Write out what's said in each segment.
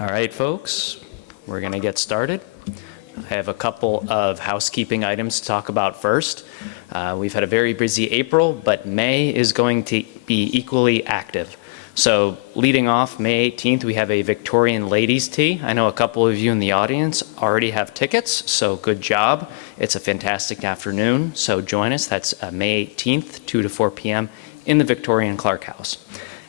All right, folks, we're going to get started. I have a couple of housekeeping items to talk about first. We've had a very busy April, but May is going to be equally active. So leading off May 18th, we have a Victorian Ladies Tea. I know a couple of you in the audience already have tickets, so good job. It's a fantastic afternoon, so join us. That's May 18th, 2 to 4 p.m. in the Victorian Clark House.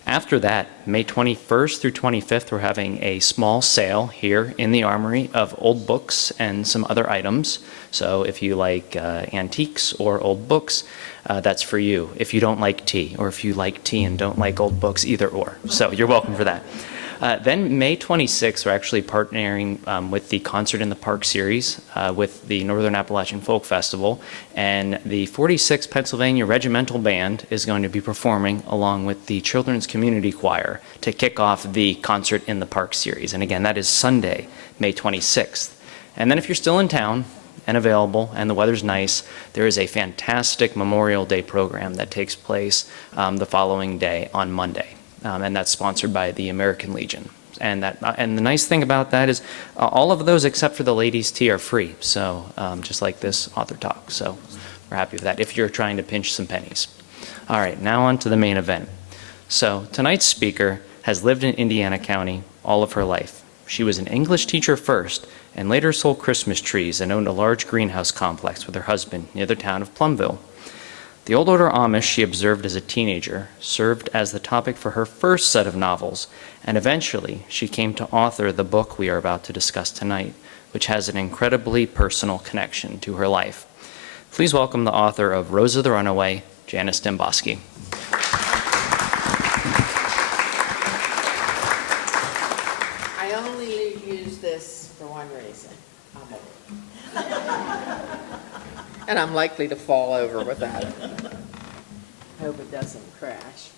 After that, May 21st through 25th, we're having a small sale here in the Armory of old books and some other items. So if you like antiques or old books, that's for you. If you don't like tea, or if you like tea and don't like old books, either or. So you're welcome for that. Then May 26th, we're actually partnering with the Concert in the Park series with the Northern Appalachian Folk Festival, and the 46th Pennsylvania Regimental Band is going to be performing along with the Children's Community Choir to kick off the Concert in the Park series. And again, that is Sunday, May 26th. And then if you're still in town and available and the weather's nice, there is a fantastic Memorial Day program that takes place the following day on Monday. And that's sponsored by the American Legion. And the nice thing about that is all of those except for the ladies' tea are free. So just like this author talk. So we're happy with that if you're trying to pinch some pennies. All right, now on to the main event. So tonight's speaker has lived in Indiana County all of her life. She was an English teacher first and later sold Christmas trees and owned a large greenhouse complex with her husband near the town of Plumville. The old order Amish she observed as a teenager served as the topic for her first set of novels, and eventually she came to author the book we are about to discuss tonight, which has an incredibly personal connection to her life. Please welcome the author of Roza the Runaway, Janice Dembosky. I only use this for one reason. I'm old. And I'm likely to fall over without it. Hope it doesn't crash.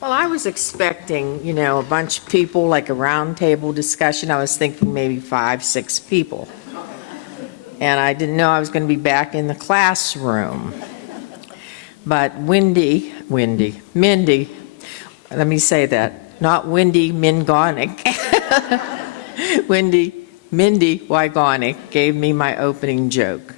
Well, I was expecting, a bunch of people, like a round table discussion. I was thinking maybe 5, 6 people. And I didn't know I was going to be back in the classroom. But Mindy, let me say that, not Wendy Mingonic. Mindy Wygonic gave me my opening joke.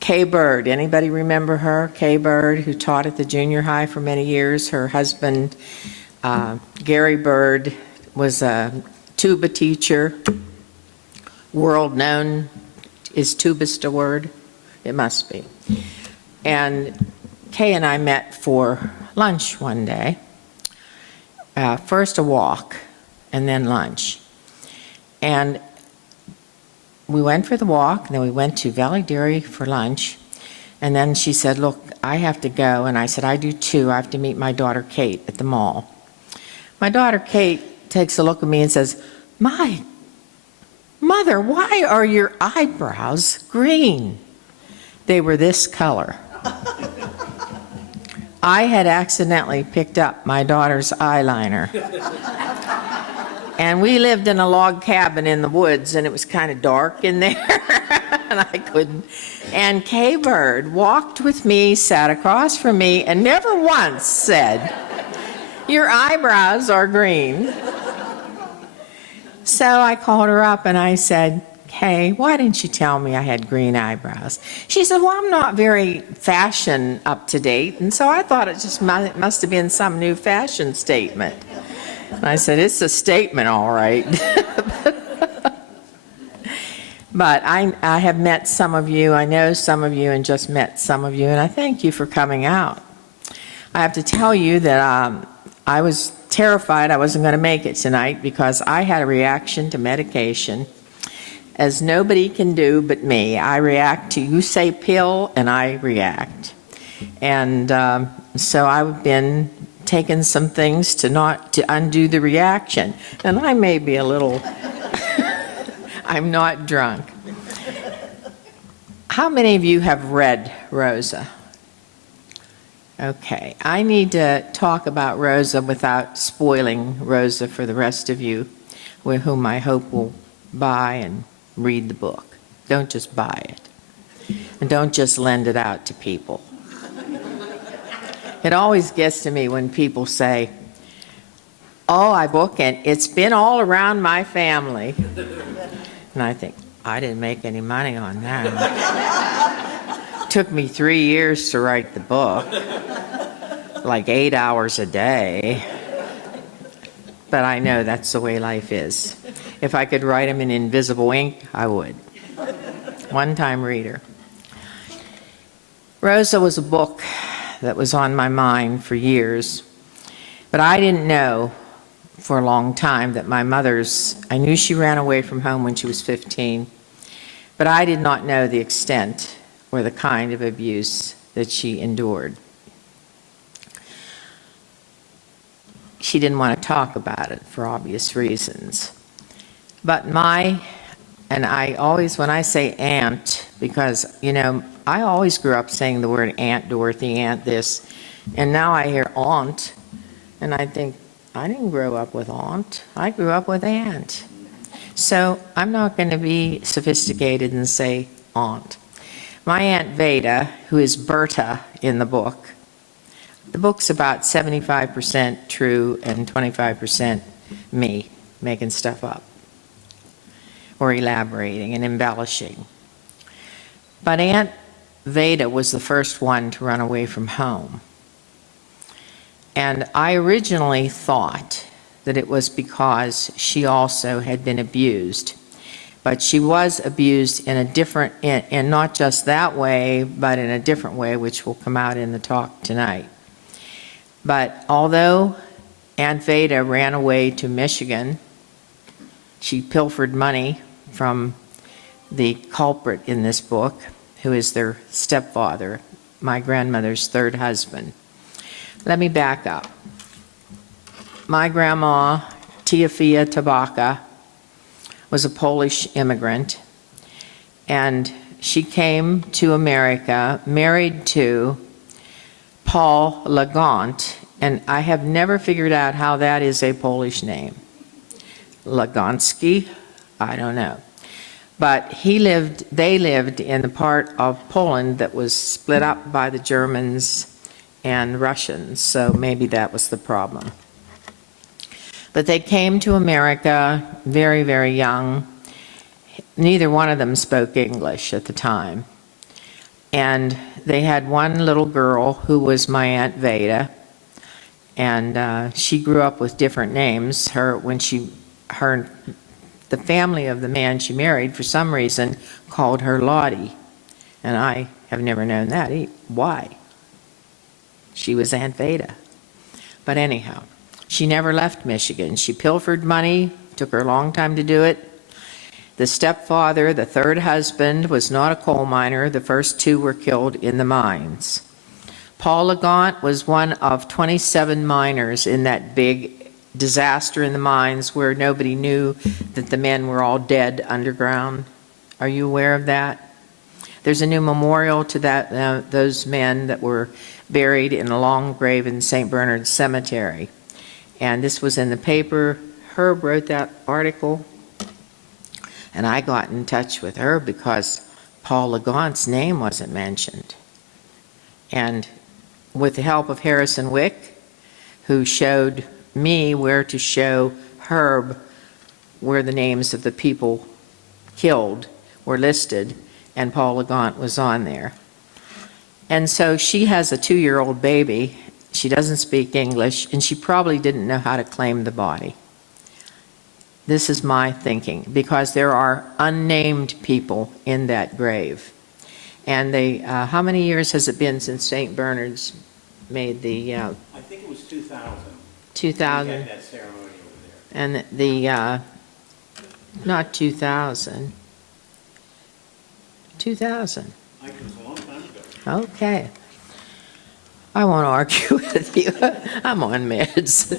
Kay Bird, anybody remember her? Kay Bird, who taught at the junior high for many years. Her husband, Gary Bird, was a tuba teacher. World known. Is tubist a word? It must be. And Kay and I met for lunch one day. First a walk, and then lunch. And we went for the walk, and then we went to Valley Dairy for lunch. And then she said, look, I have to go. And I said, I do too. I have to meet my daughter Kate at the mall. My daughter Kate takes a look at me and says, my mother, why are your eyebrows green? They were this color. I had accidentally picked up my daughter's eyeliner. And we lived in a log cabin in the woods, and it was kind of dark in there, and I couldn't. And Kay Bird walked with me, sat across from me, and never once said, your eyebrows are green. So I called her up, and I said, Kay, why didn't you tell me I had green eyebrows? She said, well, I'm not very fashion up to date, and so I thought it just must have been some new fashion statement. And I said, it's a statement, all right. But I have met some of you, I know some of you, and just met some of you, and I thank you for coming out. I have to tell you that I was terrified I wasn't going to make it tonight because I had a reaction to medication, as nobody can do but me. I react to, you say pill, and I react. And so I've been taken some things to undo the reaction. And I may be a little, I'm not drunk. How many of you have read Roza? Okay, I need to talk about Roza without spoiling Roza for the rest of you, with whom I hope will buy and read the book. Don't just buy it. And don't just lend it out to people. It always gets to me when people say, Oh, I book it. It's been all around my family. And I think, I didn't make any money on that. Took me 3 years to write the book, like 8 hours a day. But I know that's the way life is. If I could write them in invisible ink, I would. One-time reader. Roza was a book that was on my mind for years, but I didn't know for a long time that my mother's, I knew she ran away from home when she was 15, but I did not know the extent or the kind of abuse that she endured. She didn't want to talk about it for obvious reasons. But and I always, when I say aunt, because, I always grew up saying the word Aunt Dorothy, Aunt this, and now I hear aunt, and I think, I didn't grow up with aunt, I grew up with aunt. So I'm not going to be sophisticated and say aunt. My Aunt Veda, who is Berta in the book's about 75% true and 25% me making stuff up or elaborating and embellishing. But Aunt Veda was the first one to run away from home. And I originally thought that it was because she also had been abused. But she was abused in a different, and not just that way, but in a different way, which will come out in the talk tonight. But although Aunt Veda ran away to Michigan, she pilfered money from the culprit in this book, who is their stepfather, my grandmother's third husband. Let me back up. My grandma, Teofia Tabaka, was a Polish immigrant, and she came to America, married to Paul Legant, and I have never figured out how that is a Polish name. Legansky, I don't know. But they lived in the part of Poland that was split up by the Germans and Russians, so maybe that was the problem. But they came to America very, very young. Neither one of them spoke English at the time. And they had one little girl who was my Aunt Veda, and she grew up with different names. The family of the man she married, for some reason, called her Lottie, and I have never known that. Why? She was Aunt Veda. But anyhow, she never left Michigan. She pilfered money, took her a long time to do it. The stepfather, the third husband, was not a coal miner. The first two were killed in the mines. Paul Legant was one of 27 miners in that big disaster in the mines where nobody knew that the men were all dead underground. Are you aware of that? There's a new memorial to those men that were buried in a long grave in St. Bernard's Cemetery. And this was in the paper. Herb wrote that article. And I got in touch with her because Paul Legant's name wasn't mentioned. And with the help of Harrison Wick, who showed me where to show Herb where the names of the people killed were listed, and Paul Legant was on there. And so she has a 2-year-old baby. She doesn't speak English, and she probably didn't know how to claim the body. This is my thinking, because there are unnamed people in that grave. And how many years has it been since St. Bernard's made the... I think it was 2000. 2000. We had that ceremony over there. And not 2000. 2000. I think it was a long time ago. Okay. I won't argue with you. I'm on meds.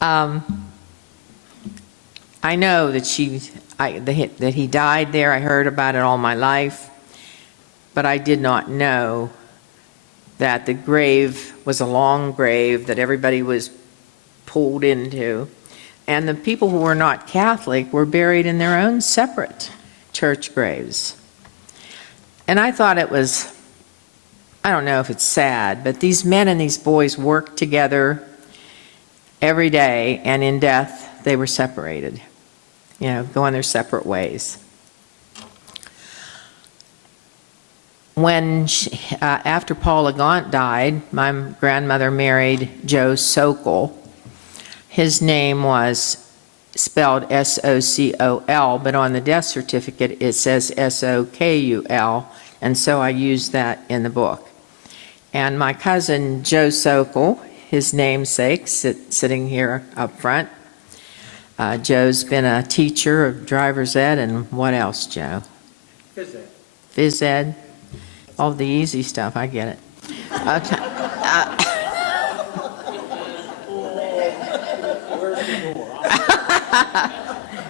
I know that that he died there. I heard about it all my life, but I did not know that the grave was a long grave that everybody was pulled into, and the people who were not Catholic were buried in their own separate church graves. And I thought I don't know if it's sad, but these men and these boys worked together every day, and in death, they were separated, going their separate ways. After Paula Gaunt died, my grandmother married Joe Sokol. His name was spelled S-O-C-O-L, but on the death certificate it says S-O-K-U-L, and so I used that in the book. And my cousin Joe Sokol, his namesake, sitting here up front. Joe's been a teacher of driver's ed, and what else, Joe? Phys ed. All the easy stuff, I get it. Okay.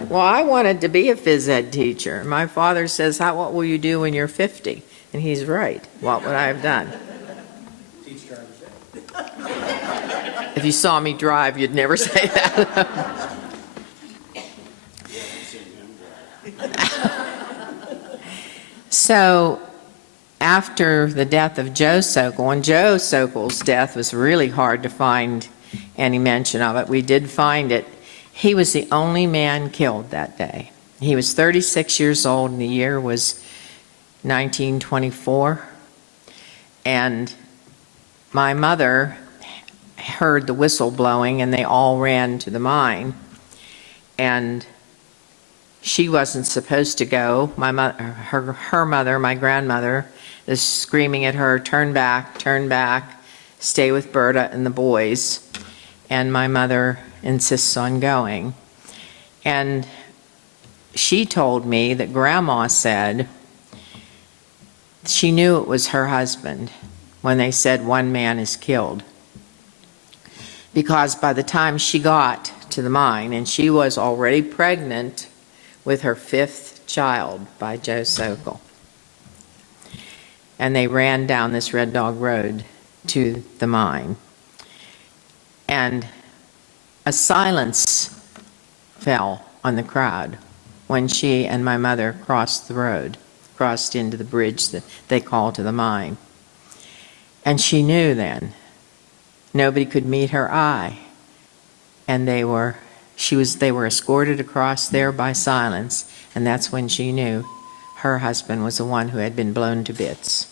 Well, I wanted to be a phys ed teacher. My father says, what will you do when you're 50? And he's right. What would I have done? Teach driver's ed. If you saw me drive, you'd never say that. So, after the death of Joe Sokol, and Joe Sokol's death was really hard to find any mention of it. We did find it. He was the only man killed that day. He was 36 years old, and the year was 1924. And my mother heard the whistle blowing, and they all ran to the mine. And she wasn't supposed to go. Her mother, my grandmother, is screaming at her, turn back, stay with Berta and the boys. And my mother insists on going. And she told me that Grandma said she knew it was her husband when they said one man is killed. Because by the time she got to the mine, and she was already pregnant with her 5th child by Joe Sokol. And they ran down this Red Dog Road to the mine. And a silence fell on the crowd when she and my mother crossed the road, crossed into the bridge that they call to the mine. And she knew then. Nobody could meet her eye. And they were escorted across there by silence, and that's when she knew her husband was the one who had been blown to bits.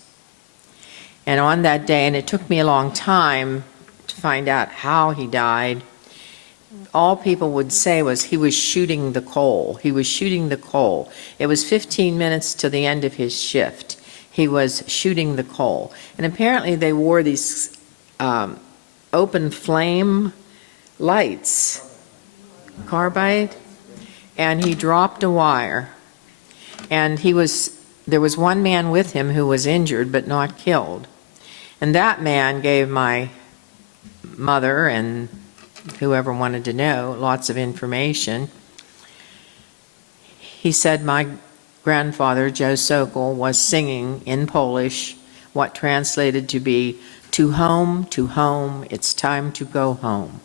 And on that day, and it took me a long time to find out how he died, all people would say was he was shooting the coal. He was shooting the coal. It was 15 minutes to the end of his shift. He was shooting the coal. And apparently they wore these open flame lights, carbide, and he dropped a wire. And there was one man with him who was injured but not killed. And that man gave my mother and whoever wanted to know lots of information. He said my grandfather, Joe Sokol, was singing in Polish what translated to be, to home, it's time to go home.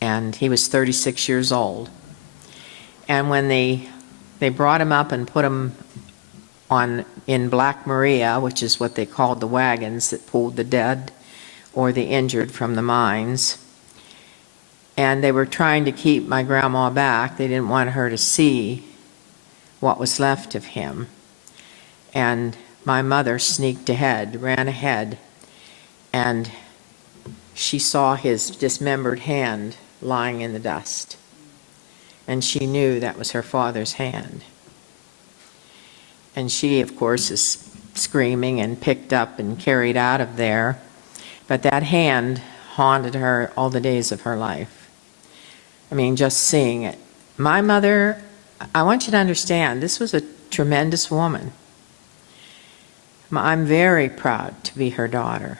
And he was 36 years old. And when they brought him up and put him in Black Maria, which is what they called the wagons that pulled the dead or the injured from the mines, and they were trying to keep my grandma back. They didn't want her to see what was left of him. And my mother ran ahead, and she saw his dismembered hand lying in the dust. And she knew that was her father's hand. And she, of course, is screaming and picked up and carried out of there. But that hand haunted her all the days of her life. I mean, just seeing it. My mother, I want you to understand, this was a tremendous woman. I'm very proud to be her daughter.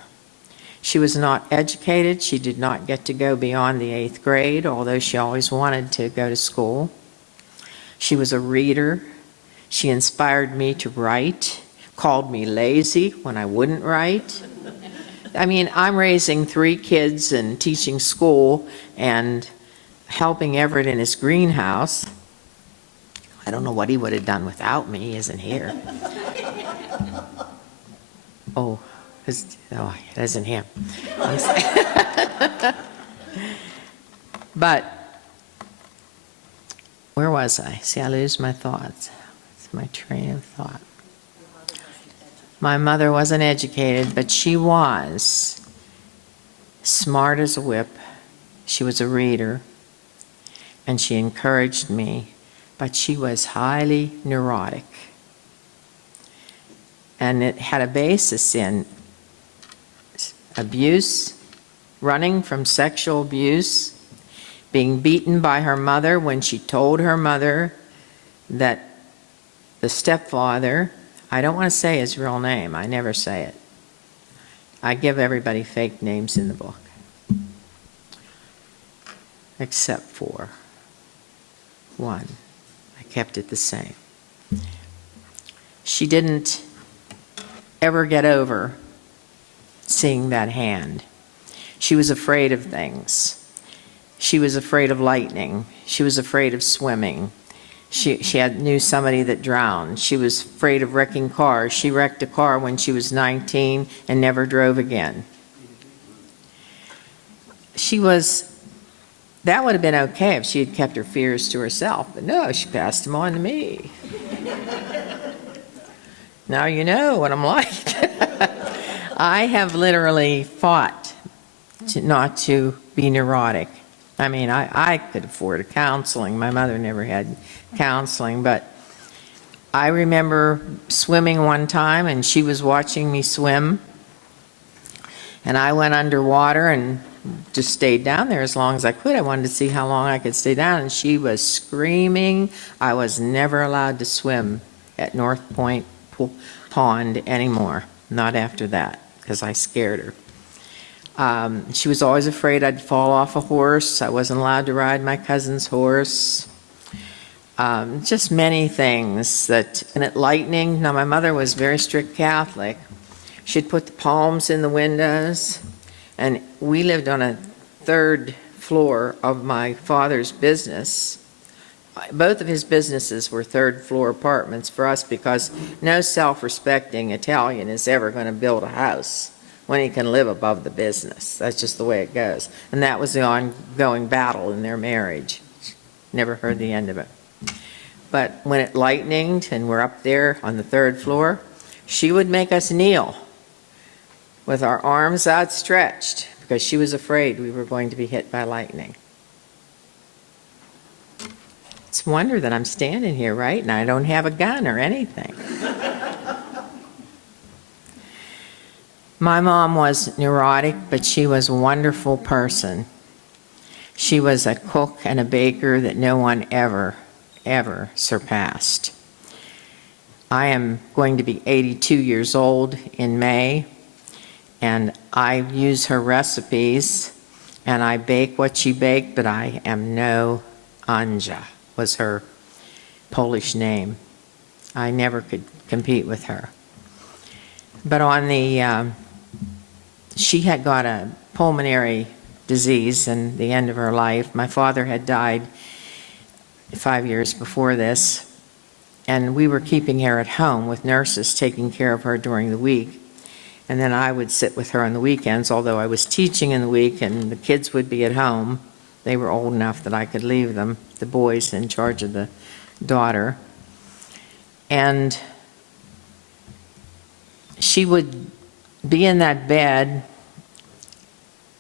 She was not educated. She did not get to go beyond the 8th grade, although she always wanted to go to school. She was a reader. She inspired me to write, called me lazy when I wouldn't write. I mean, I'm raising 3 kids and teaching school and helping Everett in his greenhouse. I don't know what he would have done without me. He isn't here. Oh, it isn't him. But where was I? See, I lose my thoughts. It's my train of thought. My mother wasn't educated, but she was smart as a whip. She was a reader, and she encouraged me, but she was highly neurotic. And it had a basis in abuse, running from sexual abuse, being beaten by her mother when she told her mother that the stepfather, I don't want to say his real name, I never say it. I give everybody fake names in the book, except for one. I kept it the same. She didn't ever get over seeing that hand. She was afraid of things. She was afraid of lightning. She was afraid of swimming. She knew somebody that drowned. She was afraid of wrecking cars. She wrecked a car when she was 19 and never drove again. That would have been okay if she had kept her fears to herself, but no, she passed them on to me. Now you know what I'm like. I have literally fought not to be neurotic. I mean, I could afford a counseling. My mother never had counseling, but I remember swimming one time, and she was watching me swim, and I went underwater and just stayed down there as long as I could. I wanted to see how long I could stay down, and she was screaming. I was never allowed to swim at North Point Pond anymore, not after that, because I scared her. She was always afraid I'd fall off a horse. I wasn't allowed to ride my cousin's horse. Just many things and at lightning. Now, my mother was very strict Catholic. She'd put the palms in the windows, and we lived on a third floor of my father's business. Both of his businesses were third floor apartments for us because no self-respecting Italian is ever going to build a house when he can live above the business. That's just the way it goes. And that was the ongoing battle in their marriage. Never heard the end of it. But when it lightened and we're up there on the third floor, she would make us kneel with our arms outstretched because she was afraid we were going to be hit by lightning. It's a wonder that I'm standing here, right? And I don't have a gun or anything. My mom was neurotic, but she was a wonderful person. She was a cook and a baker that no one ever surpassed. I am going to be 82 years old in May, and I use her recipes, and I bake what she baked, but I am no Anja, was her Polish name. I never could compete with her. But she had got a pulmonary disease in the end of her life. My father had died 5 years before this, and we were keeping her at home with nurses taking care of her during the week. And then I would sit with her on the weekends, although I was teaching in the week and the kids would be at home. They were old enough that I could leave them, the boys in charge of the daughter. And she would be in that bed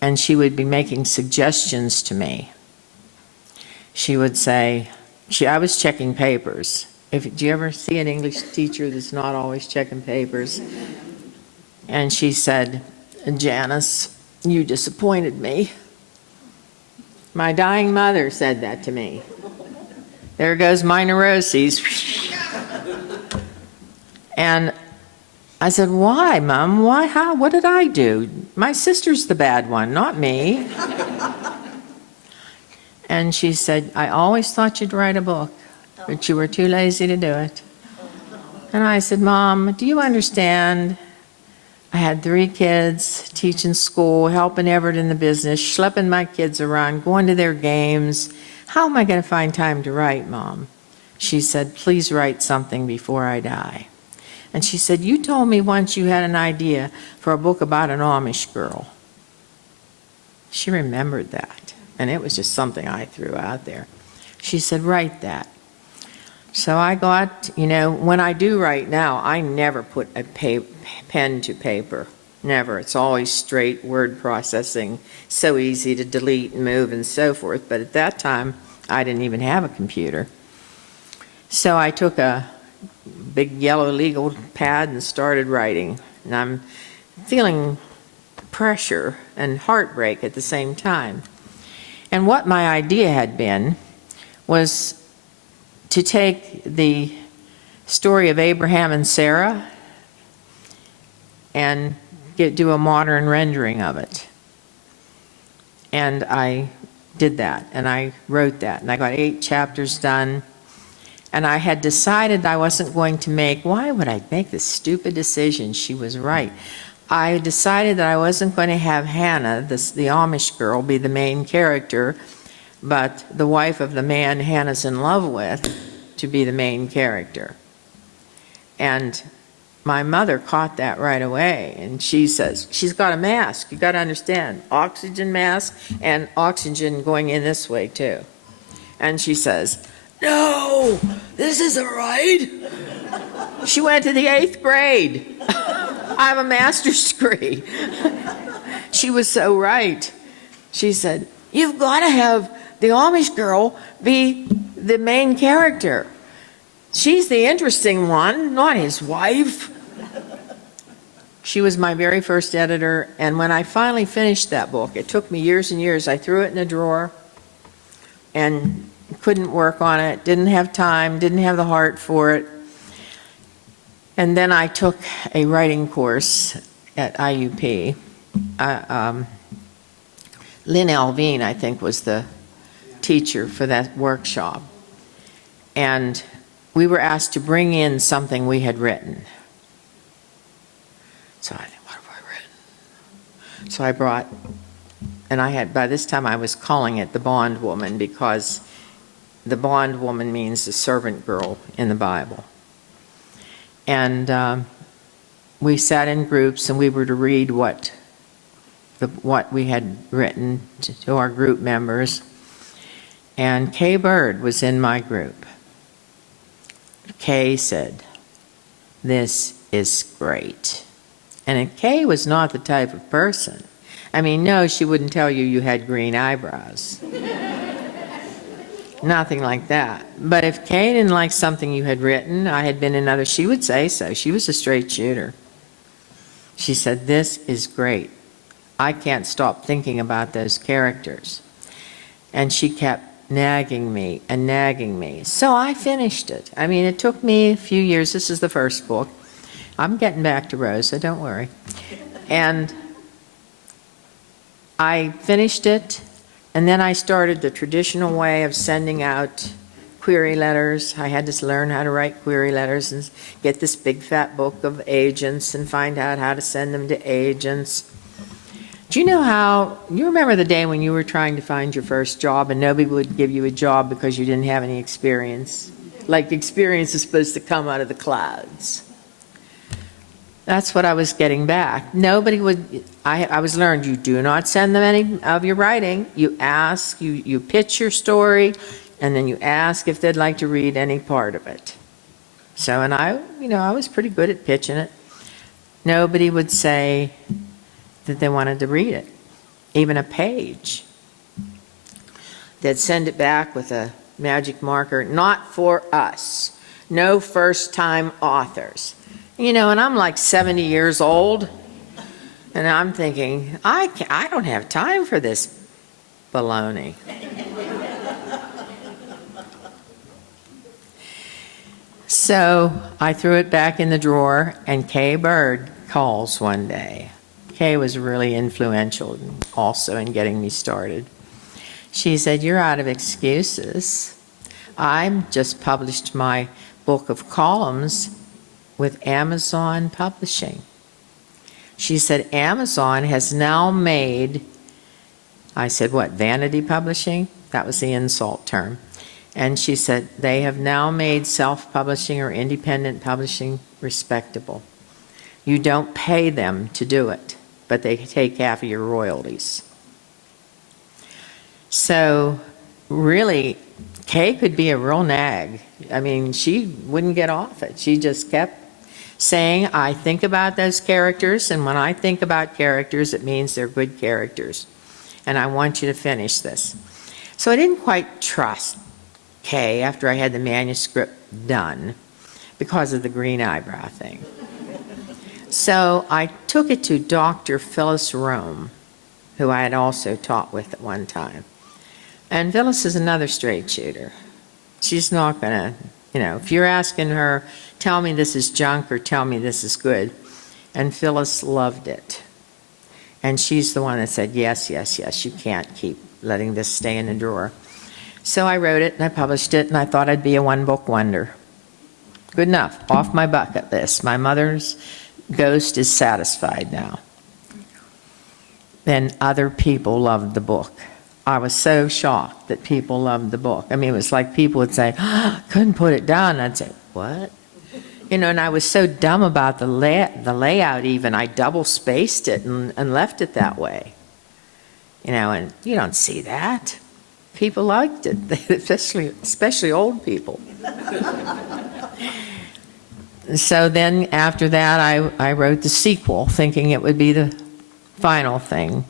and she would be making suggestions to me. She would say, I was checking papers. Do you ever see an English teacher that's not always checking papers? And she said, Janice, you disappointed me. My dying mother said that to me. There goes my neuroses. And I said, why, Mom? Why? How? What did I do? My sister's the bad one, not me. And she said, I always thought you'd write a book, but you were too lazy to do it. And I said, Mom, do you understand? I had 3 kids, teaching school, helping Everett in the business, schlepping my kids around, going to their games. How am I going to find time to write, Mom? She said, please write something before I die. And she said, "You told me once you had an idea for a book about an Amish girl." She remembered that, and it was just something I threw out there. She said, "Write that." So I got, when I do write now, I never put a pen to paper. Never. It's always straight word processing, so easy to delete and move and so forth. But at that time, I didn't even have a computer. So I took a big yellow legal pad and started writing. And I'm feeling pressure and heartbreak at the same time. And what my idea had been was to take the story of Abraham and Sarah and do a modern rendering of it. And I did that, and I wrote that, and I got 8 chapters done. And I had decided I wasn't going to why would I make this stupid decision? She was right. I decided that I wasn't going to have Hannah, the Amish girl, be the main character, but the wife of the man Hannah's in love with to be the main character. And my mother caught that right away, and she says, "She's got a mask. You got to understand, oxygen mask and oxygen going in this way too." And she says, "No, this isn't right." She went to the 8th grade. I have a master's degree. She was so right. She said, "You've got to have the Amish girl be the main character. She's the interesting one, not his wife." She was my very first editor, and when I finally finished that book, it took me years and years. I threw it in a drawer and couldn't work on it, didn't have time, didn't have the heart for it. And then I took a writing course at IUP. Lynn Alvine, I think, was the teacher for that workshop. And we were asked to bring in something we had written. So I thought, what have I written? So I brought, and by this time I was calling it the bondwoman, because the bondwoman means the servant girl in the Bible. And we sat in groups, and we were to read what we had written to our group members. And Kay Bird was in my group. Kay said, "This is great." And Kay was not the type of person. I mean, no, she wouldn't tell you had green eyebrows. Nothing like that. But if Kay didn't like something you had written, I had been in other, she would say so. She was a straight shooter. She said, "This is great. I can't stop thinking about those characters." And she kept nagging me and nagging me. So I finished it. I mean, it took me a few years. This is the first book. I'm getting back to Roza, don't worry. And I finished it, and then I started the traditional way of sending out query letters. I had to learn how to write query letters and get this big fat book of agents and find out how to send them to agents. Do you remember the day when you were trying to find your first job and nobody would give you a job because you didn't have any experience? Like experience is supposed to come out of the clouds. That's what I was getting back. Nobody would, I was learned, you do not send them any of your writing. You ask, you pitch your story, and then you ask if they'd like to read any part of it. So, and I was pretty good at pitching it. Nobody would say that they wanted to read it, even a page. They'd send it back with a magic marker, "Not for us, no first-time authors." And I'm like 70 years old, and I'm thinking, I don't have time for this baloney. So I threw it back in the drawer, and Kay Bird calls one day. Kay was really influential also in getting me started. She said, "You're out of excuses. I just published my book of columns with Amazon Publishing." She said, "Amazon has now made," I said, "What, Vanity Publishing?" That was the insult term. And she said, they have now made self-publishing or independent publishing respectable. You don't pay them to do it, but they take half of your royalties. So really, Kay could be a real nag. I mean, she wouldn't get off it. She just kept saying, I think about those characters, and when I think about characters, it means they're good characters. And I want you to finish this. So I didn't quite trust Kay after I had the manuscript done because of the green eyebrow thing. So I took it to Dr. Phyllis Rome, who I had also taught with at one time. And Phyllis is another straight shooter. She's not going to, if you're asking her, tell me this is junk or tell me this is good. And Phyllis loved it. And she's the one that said, yes, yes, yes, you can't keep letting this stay in the drawer. So I wrote it and I published it, and I thought I'd be a one-book wonder. Good enough, off my bucket list. My mother's ghost is satisfied now. Then other people loved the book. I was so shocked that people loved the book. I mean, it was like people would say, oh, couldn't put it down. I'd say, what? And I was so dumb about the layout even. I double-spaced it and left it that way. And you don't see that. People liked it, especially old people. So then after that, I wrote the sequel, thinking it would be the final thing.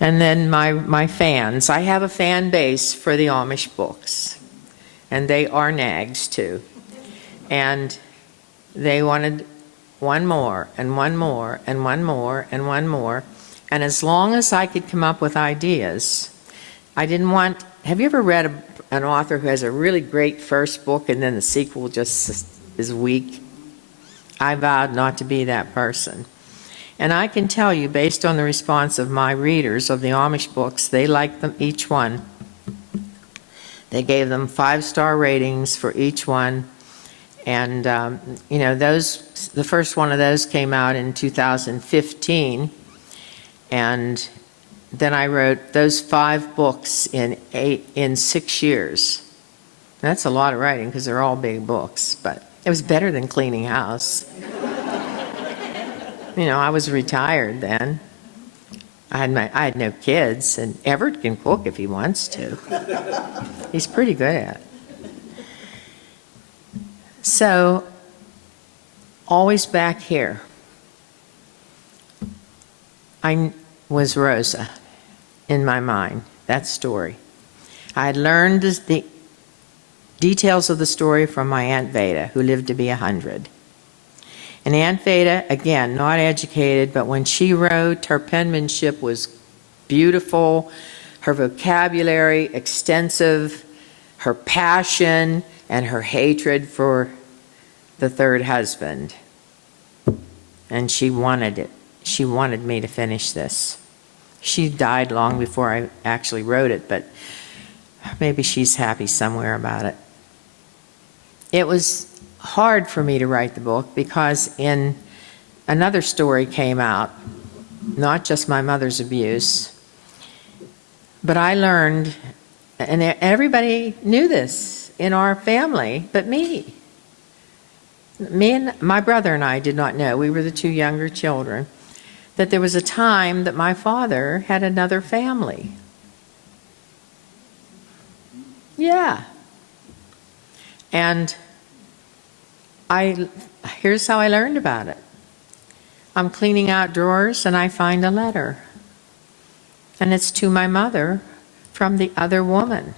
And then my fans, I have a fan base for the Amish books, and they are nags too. And they wanted one more, and one more, and one more, and one more. And as long as I could come up with ideas, I didn't want, have you ever read an author who has a really great first book and then the sequel just is weak? I vowed not to be that person. And I can tell you, based on the response of my readers of the Amish books, they liked them each one. They gave them 5-star ratings for each one. And, the first one of those came out in 2015. And then I wrote those 5 books in 6 years. That's a lot of writing because they're all big books, but it was better than cleaning house. I was retired then. I had no kids, and Everett can cook if he wants to. He's pretty good at it. So, always back here, I was Roza in my mind, that story. I had learned the details of the story from my Aunt Veda, who lived to be 100. And Aunt Veda, again, not educated, but when she wrote, her penmanship was beautiful, her vocabulary extensive, her passion, and her hatred for the third husband. And she wanted it. She wanted me to finish this. She died long before I actually wrote it, but maybe she's happy somewhere about it. It was hard for me to write the book because in another story came out, not just my mother's abuse, but I learned, and everybody knew this in our family, but me. Me and my brother and I did not know, we were the 2 younger children, that there was a time that my father had another family. Yeah. And here's how I learned about it. I'm cleaning out drawers and I find a letter. And it's to my mother from the other woman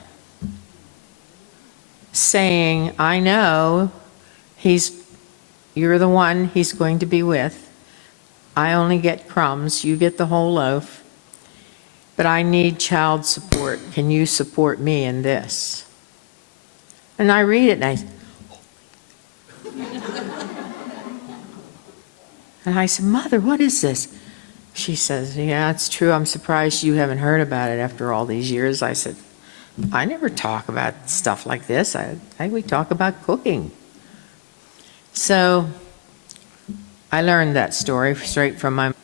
saying, I know you're the one he's going to be with. I only get crumbs, you get the whole loaf. But I need child support. Can you support me in this? And I read it and I said, Mother, what is this? She says, yeah, it's true. I'm surprised you haven't heard about it after all these years. I said, I never talk about stuff like this. We talk about cooking. So I learned that story straight from my mom.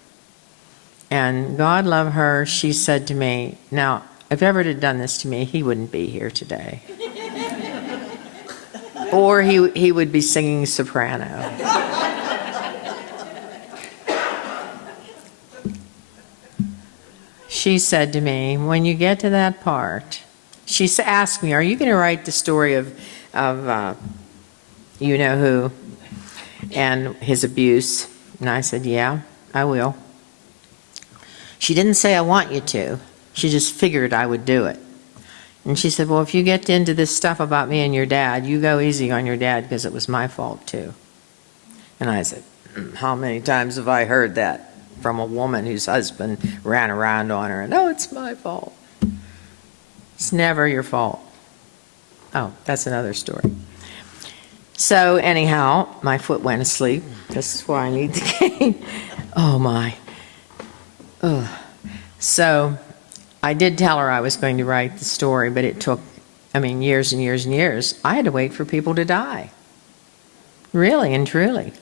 And God love her, she said to me, now, if Everett had done this to me, he wouldn't be here today. Or he would be singing soprano. She said to me, when you get to that part, she asked me, are you going to write the story of you know who and his abuse? And I said, yeah, I will. She didn't say, I want you to. She just figured I would do it. And she said, well, if you get into this stuff about me and your dad, you go easy on your dad because it was my fault too. And I said, how many times have I heard that from a woman whose husband ran around on her? No, it's my fault. It's never your fault. Oh, that's another story. So anyhow, my foot went asleep. This is why I need the cane. Oh my. Ugh. So I did tell her I was going to write the story, but it took, years and years and years. I had to wait for people to die. Really and truly.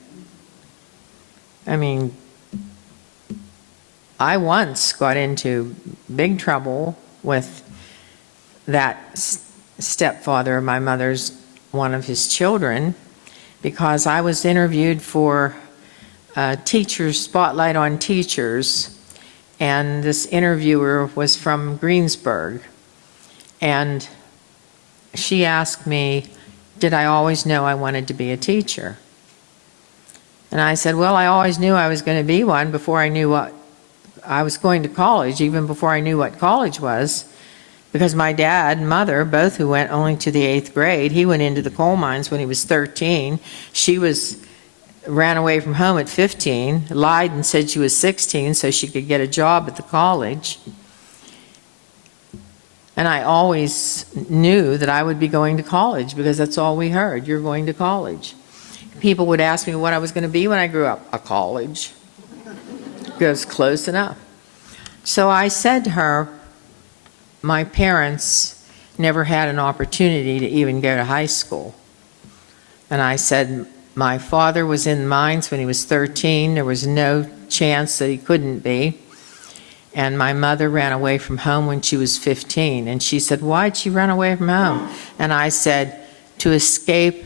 I once got into big trouble with that stepfather of my mother's, one of his children, because I was interviewed for Teachers Spotlight on Teachers, and this interviewer was from Greensburg, and she asked me, did I always know I wanted to be a teacher? And I said, well, I always knew I was going to be one before I knew what I was going to college, even before I knew what college was, because my dad and mother, both who went only to the 8th grade, he went into the coal mines when he was 13. She ran away from home at 15, lied and said she was 16 so she could get a job at the college. And I always knew that I would be going to college because that's all we heard, you're going to college. People would ask me what I was going to be when I grew up. A college. Goes close enough. So I said to her, my parents never had an opportunity to even go to high school. And I said, my father was in mines when he was 13. There was no chance that he couldn't be. And my mother ran away from home when she was 15. And she said, why'd she run away from home? And I said, to escape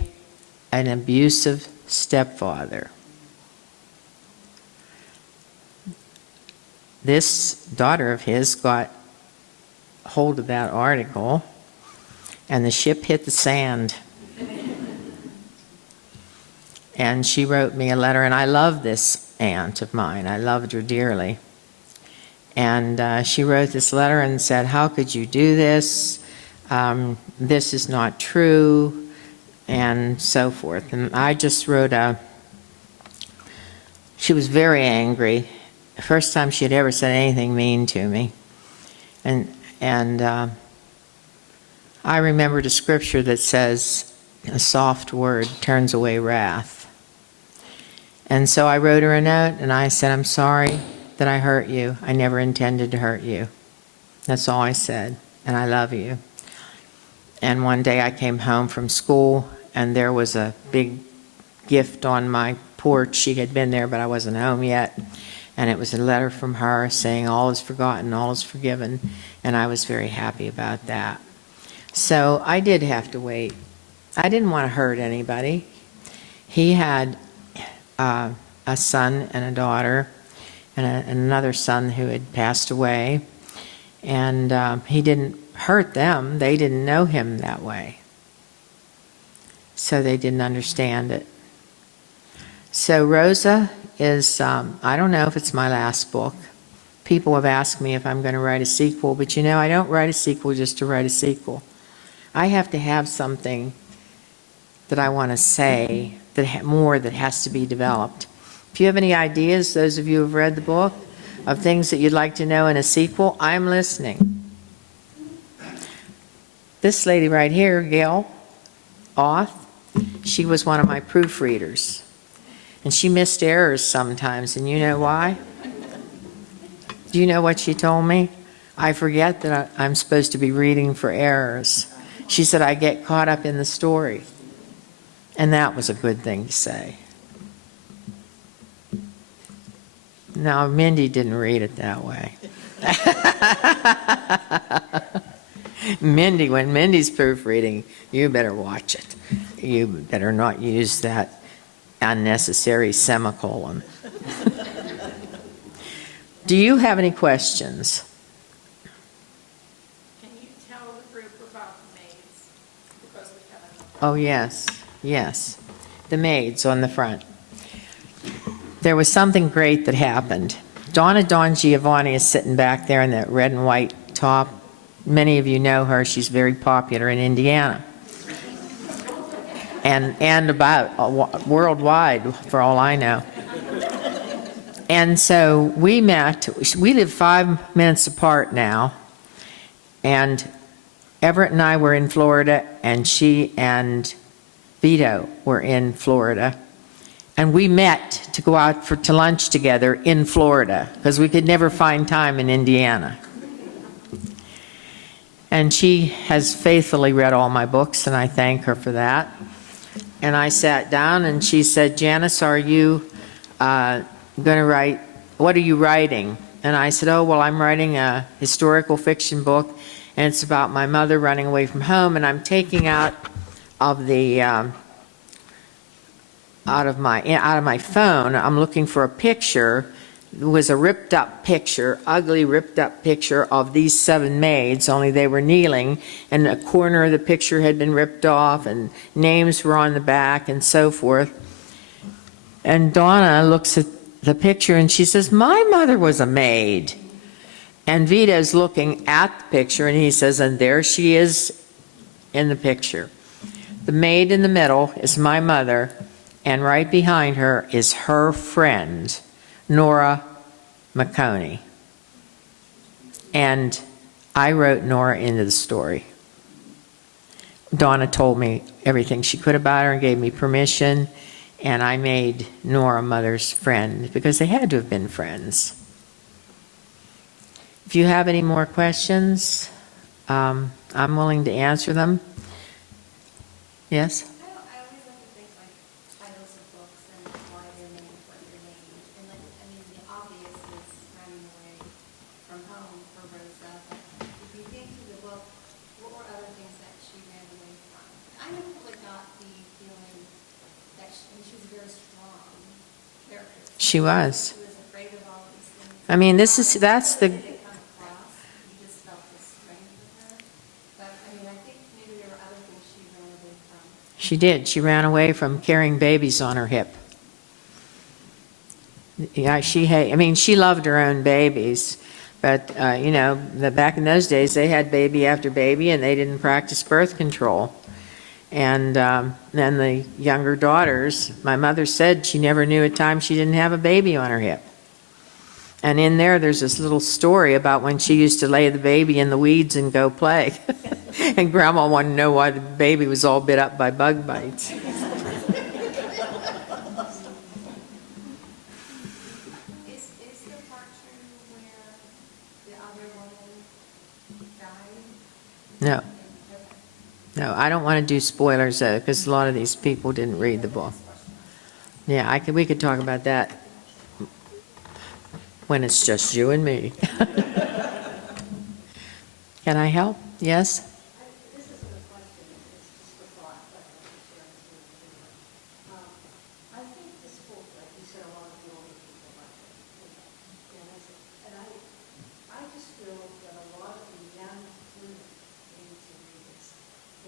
an abusive stepfather. This daughter of his got hold of that article, and the ship hit the sand. And she wrote me a letter, and I love this aunt of mine. I loved her dearly. And she wrote this letter and said, how could you do this? This is not true, and so forth. And I just wrote she was very angry. The first time she had ever said anything mean to me. And I remembered a scripture that says, a soft word turns away wrath. And so I wrote her a note and I said, I'm sorry that I hurt you. I never intended to hurt you. That's all I said. And I love you. And one day I came home from school and there was a big gift on my porch. She had been there, but I wasn't home yet. And it was a letter from her saying, all is forgotten, all is forgiven. And I was very happy about that. So I did have to wait. I didn't want to hurt anybody. He had a son and a daughter and another son who had passed away. And he didn't hurt them. They didn't know him that way. So they didn't understand it. So Roza is, I don't know if it's my last book. People have asked me if I'm going to write a sequel, but I don't write a sequel just to write a sequel. I have to have something that I want to say, that has to be developed. If you have any ideas, those of you who have read the book, of things that you'd like to know in a sequel, I'm listening. This lady right here, Gail Oth, she was one of my proofreaders. And she missed errors sometimes, and you know why? Do you know what she told me? I forget that I'm supposed to be reading for errors. She said, I get caught up in the story. And that was a good thing to say. Now, Mindy didn't read it that way. Mindy, when Mindy's proofreading, you better watch it. You better not use that unnecessary semicolon. Do you have any questions? Can you tell the group about the maids? Because we haven't. Oh, yes, yes. The maids on the front. There was something great that happened. Donna Don Giovanni is sitting back there in that red and white top. Many of you know her. She's very popular in Indiana. And about worldwide, for all I know. And so we met. We live 5 minutes apart now. And Everett and I were in Florida, and she and Vito were in Florida. And we met to go out to lunch together in Florida, because we could never find time in Indiana. And she has faithfully read all my books, and I thank her for that. And I sat down, and she said, Janice, are you going to write, what are you writing? And I said, oh, well, I'm writing a historical fiction book, and it's about my mother running away from home, and I'm taking out of my phone, I'm looking for a picture. It was a ripped up picture, ugly ripped up picture of these 7 maids, only they were kneeling, and a corner of the picture had been ripped off, and names were on the back, and so forth. And Donna looks at the picture, and she says, my mother was a maid. And Vito's looking at the picture, and he says, and there she is in the picture. The maid in the middle is my mother, and right behind her is her friend, Nora McConey. And I wrote Nora into the story. Donna told me everything she could about her and gave me permission, and I made Nora mother's friend because they had to have been friends. If you have any more questions, I'm willing to answer them. Yes? I always like to think like titles of books and why they're named what they're named. And like, I mean, the obvious is Running Away from Home for Roza. But if you think through the book, what were other things that she ran away from? I never really got the feeling that she was a very strong character. She was. She was afraid of all these things. I mean, that's the, Did it come across? You just felt this strength with her? But I mean, I think maybe there were other things she ran away from. she did. She ran away from carrying babies on her hip. Yeah, I mean, she loved her own babies, but, back in those days, they had baby after baby, and they didn't practice birth control. And then the younger daughters, my mother said she never knew a time she didn't have a baby on her hip. And in there's this little story about when she used to lay the baby in the weeds and go play. And Grandma wanted to know why the baby was all bit up by bug bites. Is the part true where the other woman died? No. No, I don't want to do spoilers, though, because a lot of these people didn't read the book. Yeah, we could talk about that when it's just you and me. Can I help? Yes? This isn't a question, it's just a thought that I can share with you. I think this book, like you said, a lot of the older people like it. And I just feel that a lot of the young women need to read this.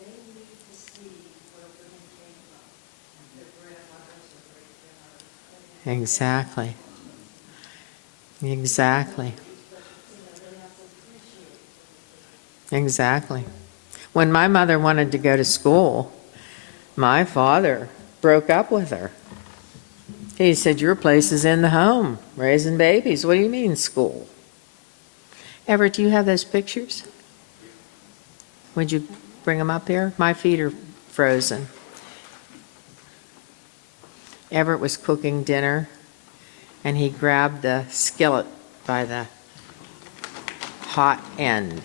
They need to see where women came from, their grandmothers or great-grandmothers. Exactly. Exactly. Exactly. When my mother wanted to go to school, my father broke up with her. He said, your place is in the home, raising babies. What do you mean, school? Everett, do you have those pictures? Would you bring them up here? My feet are frozen. Everett was cooking dinner, and he grabbed the skillet by the hot end.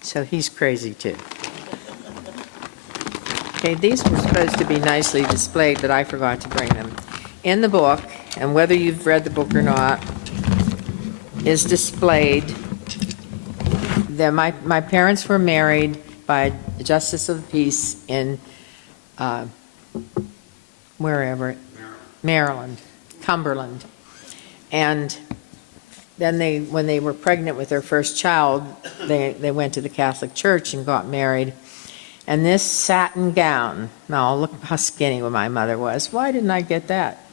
So he's crazy too. Okay, these were supposed to be nicely displayed, but I forgot to bring them. In the book, and whether you've read the book or not, is displayed that my parents were married by a justice of the peace in wherever, Maryland, Cumberland. And then when they were pregnant with their first child, they went to the Catholic Church and got married. And this satin gown, now look how skinny my mother was. Why didn't I get that?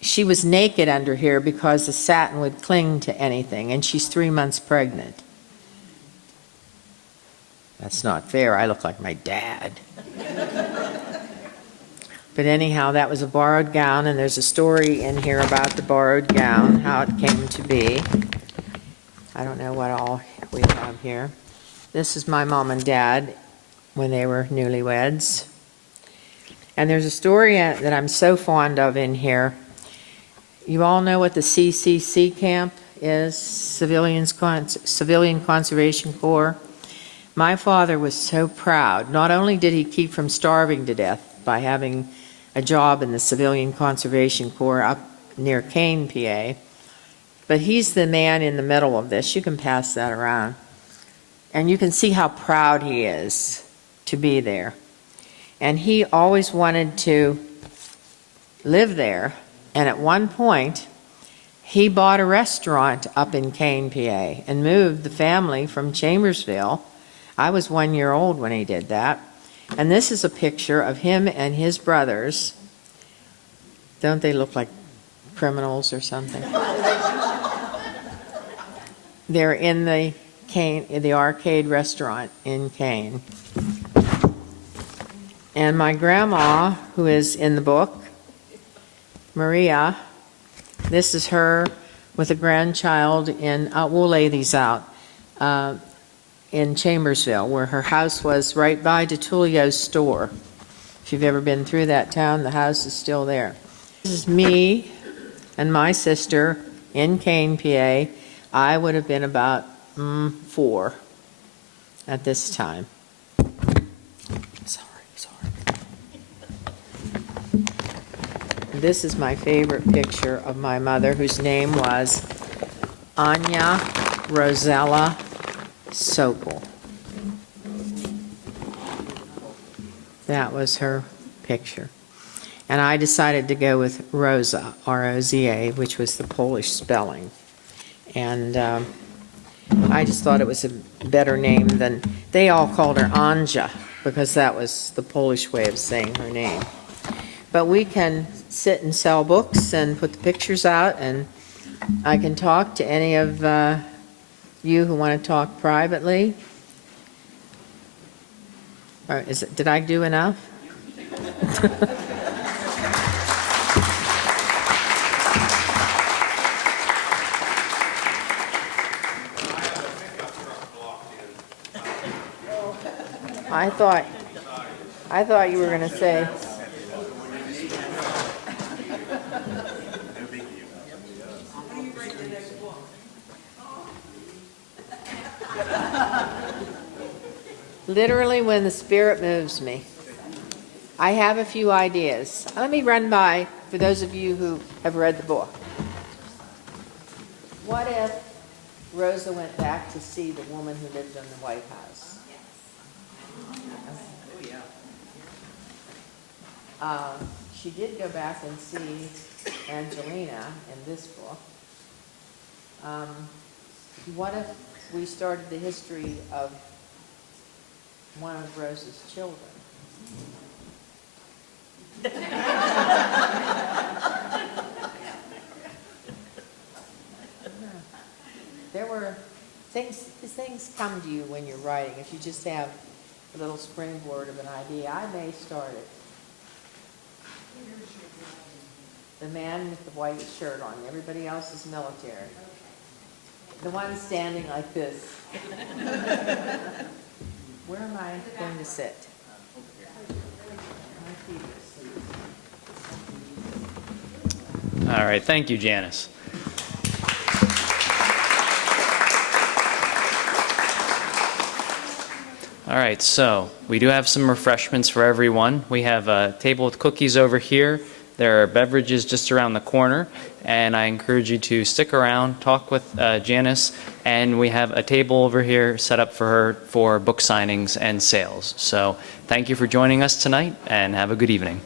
She was naked under here because the satin would cling to anything, and she's 3 months pregnant. That's not fair. I look like my dad. But anyhow, that was a borrowed gown, and there's a story in here about the borrowed gown, how it came to be. I don't know what all we have here. This is my mom and dad when they were newlyweds. And there's a story that I'm so fond of in here. You all know what the CCC camp is, Civilian Conservation Corps. My father was so proud. Not only did he keep from starving to death by having a job in the Civilian Conservation Corps up near Kane, PA, but he's the man in the middle of this. You can pass that around. And you can see how proud he is to be there. And he always wanted to live there. And at one point, he bought a restaurant up in Kane, PA, and moved the family from Chambersville. I was 1 year old when he did that. And this is a picture of him and his brothers. Don't they look like criminals or something? They're in the arcade restaurant in Kane. And my grandma, who is in the book, Maria, this is her with a grandchild in, we'll lay these out, in Chambersville, where her house was right by DeTullio's store. If you've ever been through that town, the house is still there. This is me and my sister in Kane, PA. I would have been about 4 at this time. Sorry. This is my favorite picture of my mother, whose name was Anya Rosella Sokol. That was her picture. And I decided to go with Roza, R-O-Z-A, which was the Polish spelling. And I just thought it was a better name than, they all called her Anja, because that was the Polish way of saying her name. But we can sit and sell books and put the pictures out, and I can talk to any of you who want to talk privately. Or did I do enough? I thought you were going to say. Literally when the Spirit moves me. I have a few ideas. Let me run by, for those of you who have read the book. What if Rosa went back to see the woman who lived in the White House? She did go back and see Angelina in this book. What if we started the history of one of Rosa's children? There were things come to you when you're writing. If you just have a little springboard of an idea, I may start it. The man with the white shirt on. Everybody else is military. The one standing like this. Where am I going to sit? All right, thank you, Janice. All right, so we do have some refreshments for everyone. We have a table with cookies over here. There are beverages just around the corner, and I encourage you to stick around, talk with Janice, and we have a table over here set up for her for book signings and sales. So thank you for joining us tonight, and have a good evening.